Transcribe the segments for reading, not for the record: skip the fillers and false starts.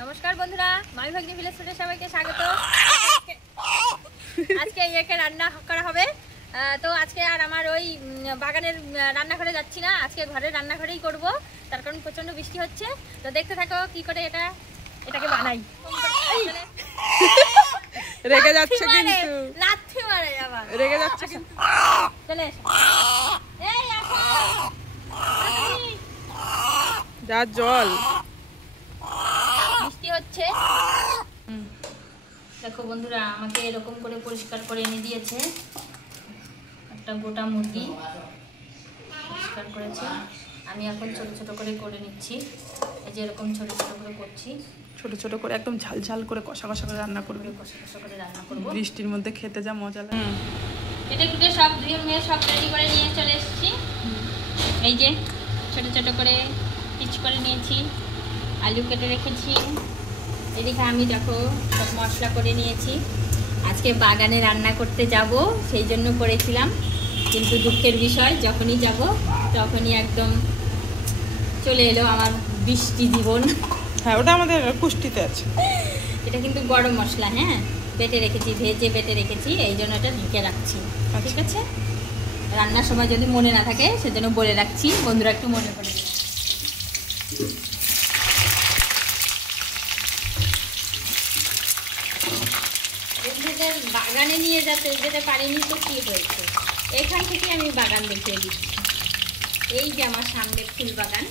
নমস্কার বন্ধুরা, মামি ভাগ্নি ভিলেজ ফুডে সবাইকে স্বাগত। আজকে একে রান্না করা হবে। তো আজকে আর আমার ওই বাগানের রান্নাঘরে যাচ্ছি না, আজকে ঘরের রান্নাঘরেই করব। তার কারণ প্রচন্ড বৃষ্টি হচ্ছে। তো দেখতে থাকো কি করে এটাকে বানাই। রেগে যাচ্ছে কিন্তু, লাথি মারে আবার রেগে যাচ্ছে কিন্তু। চলে এসো, এই আসো, যা জল বৃষ্টি হচ্ছে। দেখো বন্ধুরা, আমাকে এরকম করে পরিষ্কার করে এনে দিয়েছে। একটা গোটা মুরগি পরিষ্কার করেছে। আমি এখন ছোট ছোট করে নিচ্ছি। এই যে এরকম ছোট ছোট করে করছি, ছোট ছোট করে একদম ঝাল ঝাল করে কষা কষা করে রান্না করবে। কষা কষা করে রান্না করব। বৃষ্টির মধ্যে খেতে যা মজা লাগে। কেটে কুটে সব ধুয়ে মেয়ে সব রেডি করে নিয়ে চলে এসেছি। এই যে ছোট ছোট করে পিচ করে নিয়েছি, আলু কেটে রেখেছি। এদিকে আমি দেখো সব মশলা করে নিয়েছি। আজকে বাগানে রান্না করতে যাব, সেই জন্য করেছিলাম। কিন্তু দুঃখের বিষয়, যখনই যাব তখনই একদম চলে এলো আমার বৃষ্টি জীবন। হ্যাঁ, ওটা আমাদের পুষ্টিতে আছে। এটা কিন্তু গরম মশলা, হ্যাঁ, বেটে রেখেছি, ভেজে বেটে রেখেছি, এই জন্য এটা ঢেকে রাখছি। ঠিক আছে, রান্নার সময় যদি মনে না থাকে সেজন্য বলে রাখছি, বন্ধুরা একটু মনে করে দেবে। বাগানে নিয়ে যেতে পারিনি তো কি হয়েছে, এখান থেকে আমি বাগান দেখিয়ে দিচ্ছি। এই যে আমার সামনে ফুল বাগান,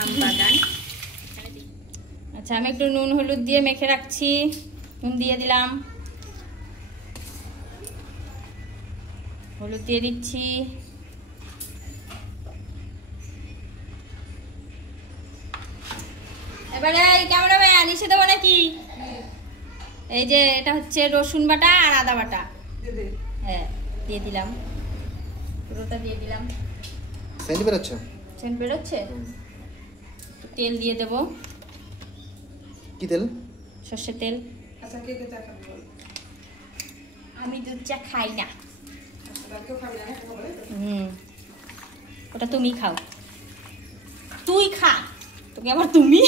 আম বাগান। আচ্ছা, আমি একটু নুন হলুদ দিয়ে মেখে রাখছি। নুন দিয়ে দিলাম, হলুদ দিয়ে দিচ্ছি। এবারে ক্যামেরাম্যান এসে দেবো নাকি? এই যে এটা হচ্ছে রসুন বাটা আর আদা বাটা। হ্যাঁ, দিয়ে দিলাম, পুরোটা দিয়ে দিলাম। সেন্ট বেরোচ্ছে, সেন্ট বেরোচ্ছে। তেল দিয়ে দেবো। কি তেল? সর্ষের তেল। আচ্ছা, কে কে চা খাবে বল? আমি দুধ চা খাই না। কেউ খাবে না? ওটা তুমি খাও, তুই খা, তোকে আবার তুমি।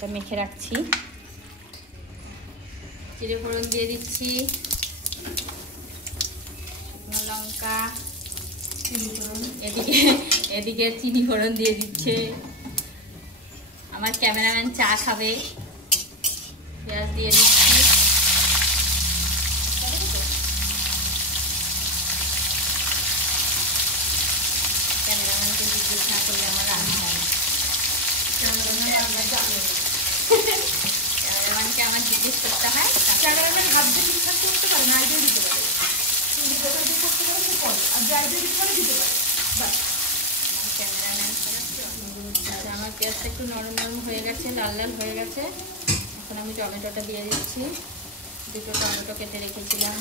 এটা মেখে রাখছি। জিরে ফোড়ন দিয়ে দিচ্ছি, শুকনো লঙ্কা, এদিকে চিনি ফোড়ন দিয়ে দিচ্ছে। আমার ক্যামেরাম্যান চা খাবে। পেঁয়াজ দিয়ে দিচ্ছি। ক্যামেরাম্যানকে জিজ্ঞেস না করলে আমার রান্না হয় না। ক্যামেরাম্যানকে আমার জিজ্ঞেস করতে হয়। ক্যামেরাম্যান হাত দিয়ে ঠিকঠাক করতে পারে না, আইডিয়া দিতে পারে। তুমি যেটা দিয়ে করতে পারো সে করে, আর যে আইডিয়া দিতে পারে দিতে পারে। বাস, ক্যামেরাম্যান। আমার পেঁয়াজটা একটু নরম নরম হয়ে গেছে, লাল লাল হয়ে গেছে। এখন আমি টমেটোটা দিয়ে দিচ্ছি। দুটো টমেটো কেটে রেখেছিলাম,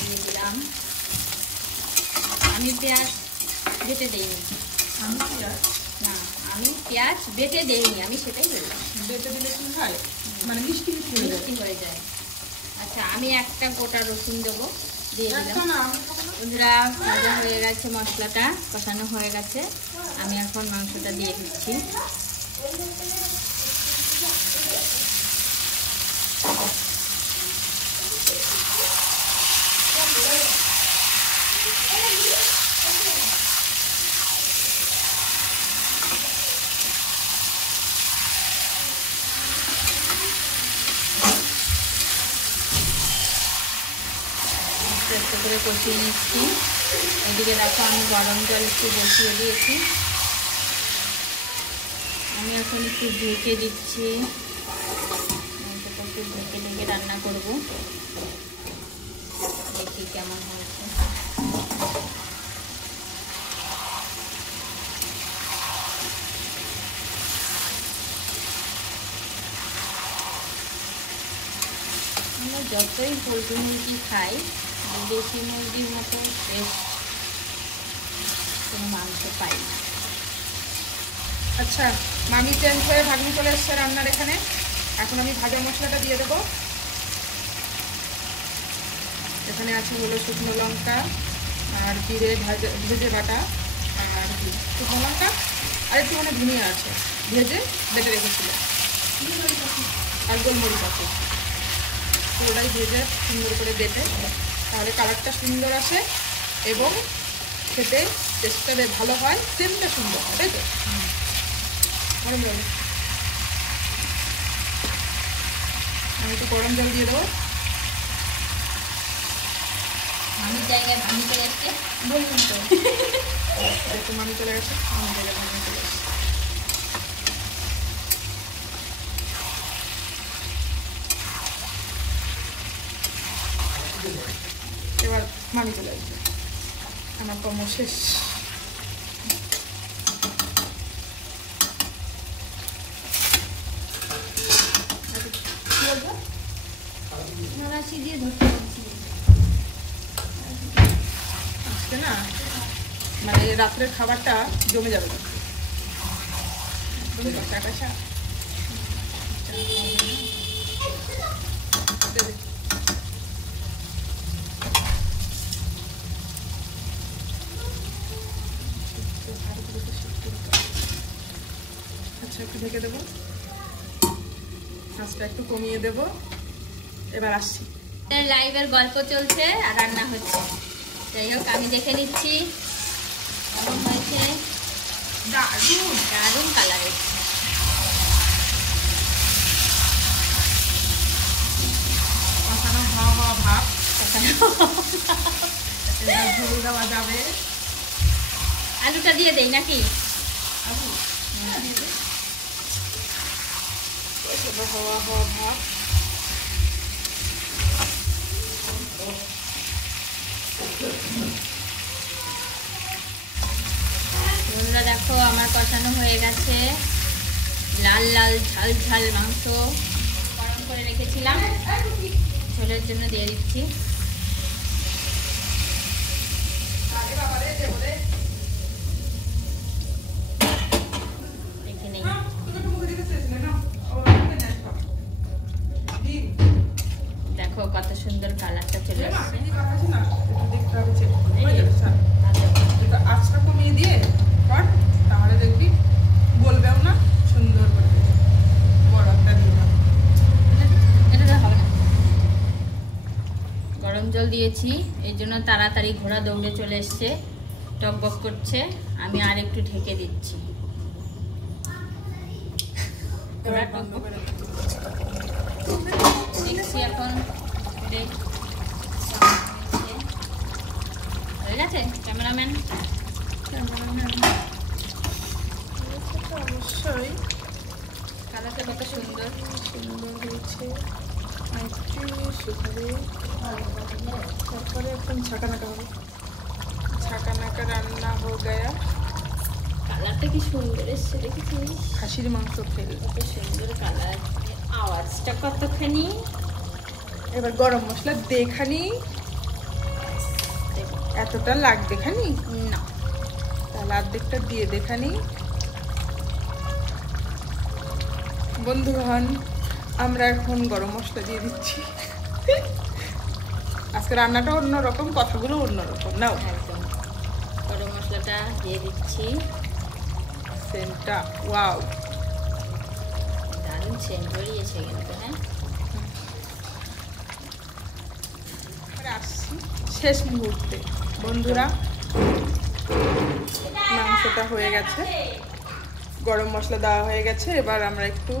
দিয়ে দিলাম। আমি পেঁয়াজ বেটে দিইনি। না, আমি পেঁয়াজ বেটে দেইনি, আমি সেটাই বললাম। বেটে দিলে কি হয়, মানে মিষ্টি মিষ্টি হয়ে যায়। আচ্ছা, আমি একটা গোটা রসুন দেবো, দিয়ে দিলাম। বন্ধুরা, ভাজা হয়ে গেছে, মশলাটা কষানো হয়ে গেছে। আমি এখন মাংসটা দিয়ে দিচ্ছি। একটু করে কষিয়ে নিচ্ছি। এদিকে দেখো, আমি গরম জল একটু বসিয়ে দিয়েছি। আমি এখন একটু ঢেকে দিচ্ছি। একটু ঢেকে রান্না করব, দেখি কেমন হয়েছে। আমরা যতই পোলট্রি মুরগি খাই, দেশি মুরগির মতো ফ্রেশ কোনো মাংস পাই না। আচ্ছা, মামি চেঞ্জ হয়ে ভাগ্নি চলে এসছে রান্নার এখানে। এখন আমি ভাজা মশলাটা দিয়ে দেবো। এখানে আছে হলো শুকনো লঙ্কা আর জিরে ভেজে বাটা, আর শুকনো লঙ্কা আর একটু মানে ধনিয়া আছে ভেজে বেটে রেখেছিল, আর গোলমরিচ আছে, পুরোটাই ভেজে সুন্দর করে বেটে, তাহলে কালারটা সুন্দর আসে এবং খেতে টেস্টটা বেশ ভালো হয়, সেন্টটা সুন্দর হয়, তাই তো? গরম জল, আমি একটু গরম জল দিয়ে দেবো। মামির জায়গায় মামি চলে এসছে, বললাম তো একটু মামি চলে গেছে, আমার জায়গায় মামি চলে গেছে। এবার মামি চলে আসবে, আমার কর্ম শেষ। কি বলবো? মারাশি দিয়ে ধরতে পারছি আজকে না মানে রাত্রের খাবারটা জমে যাবে, কষা কষা দেবে। আচ্ছা একটু ঢেকে দেবো, আঁচটা একটু কমিয়ে দেবো, এবার আসছি। লাইভের গল্প চলছে আর রান্না হচ্ছে। যাই হোক আমি দেখে নিচ্ছি কেমন হয়েছে। দারুণ দারুণ কালার এসছে। কষানো হাওয়া হাওয়া ভাব, এবার ঝোল দেওয়া যাবে। আলুটা দিয়ে দেই নাকি? এবার হাওয়া হাওয়া ভাব, বন্ধুরা দেখো আমার কষানো হয়ে গেছে, লাল লাল ঝাল ঝাল মাংস গরম করে রেখেছিলাম, ঝোলের জন্য দিয়ে দিচ্ছি। দেখে নেই, দেখো কত সুন্দর কালারটা চলে আসছে। আঁচটা কমিয়ে দিয়ে কর, তাহলে দেখবি বলবেও না, সুন্দর করে বড় একটা দিয়ে দাও। এটা হবে না, গরম জল দিয়েছি এই জন্য তাড়াতাড়ি ঘোড়া দৌড়ে চলে এসছে, টকবক করছে। আমি আর একটু ঢেকে দিচ্ছি। ঘোড়া টকবক দেখছি এখন হয়ে গেছে। ক্যামেরাম্যান অবশ্যই কালারটা কত সুন্দর সুন্দর হয়েছে, একটু শুকাবে, তারপরে একদম ছাকানাকা হবে। ছাকানাকা রান্না হয়ে গয়া। কালারটা কি সুন্দর এসছে দেখেছিস? খাসির মাংস ফেল। কত সুন্দর কালার, আওয়াজটা কতখানি। এবার গরম মশলা দেখানি, এতটা লাগবে খানি না তাহলে অর্ধেকটা দিয়ে দেখানি। বন্ধুগণ আমরা এখন গরম মশলা দিয়ে দিচ্ছি। আজকে রান্নাটা অন্যরকম, কথাগুলো অন্যরকম। নাও একদম গরম মশলাটা দিয়ে দিচ্ছি। সেন্টটা ওয়াও, দারুণ সেন্ট বেরিয়েছে কিন্তু। হ্যাঁ আসছি শেষ মুহূর্তে। বন্ধুরা মাংসটা হয়ে গেছে, গরম মশলা দেওয়া হয়ে গেছে, এবার আমরা একটু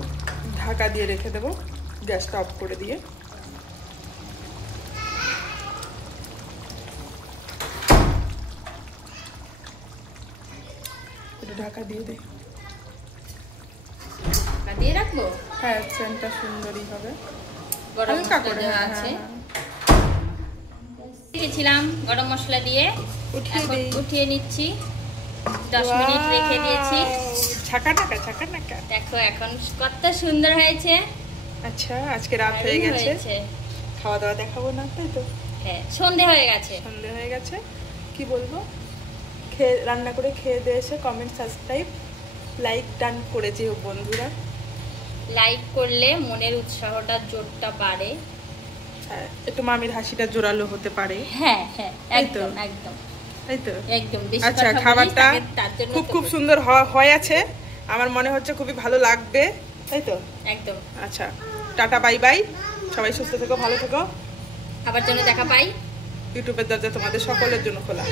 ঢাকা দিয়ে রেখে দেবো, গ্যাসটা অফ করে দিয়ে। একটু ঢাকা দিয়ে দিই। ঢাকা দিয়ে রাখবো। হ্যাঁ সেন্টটা সুন্দরই হবে। গরম হালকা মশলা করে, দেওয়া হ্যাঁ, আছে। হ্যাঁ, দিয়েছিলাম গরম মশলা দিয়ে, উঠিয়ে এখন দিই। উঠিয়ে নিচ্ছি। 10 মিনিট রেখে দিয়েছি। ছাকানাকা ছাকানাকা। দেখো এখন কত সুন্দর হয়েছে। আচ্ছা আজকে রাত হয়ে দারুণ গেছে, হয়েছে। খাওয়া দাওয়া দেখাবো না, তাই তো? হ্যাঁ সন্ধে হয়ে গেছে। সন্ধে হয়ে গেছে, কি বলবো, খেয়ে রান্না করে খেয়ে দিয়ে এসে কমেন্ট, সাবস্ক্রাইব, লাইক ডান করে যেও বন্ধুরা। লাইক করলে মনের উৎসাহটা জোরটা বাড়ে। একটু মামির হাসিটা জোরালো হতে পারে। হ্যাঁ হ্যাঁ তাই তো? একদম একদম তাই তো? একদম বেশি আচ্ছা, কথা বলিস, খাবারটা তার জন্য খুব তো খুব সুন্দর হয়ে আছে, আমার মনে হচ্ছে খুবই ভালো লাগবে, তাই তো? একদম। আচ্ছা, টাটা বাই বাই, সবাই সুস্থ থেকো, ভালো থেকো। আবার যেন দেখা পাই। ইউটিউবের দরজা তোমাদের সকলের জন্য খোলা।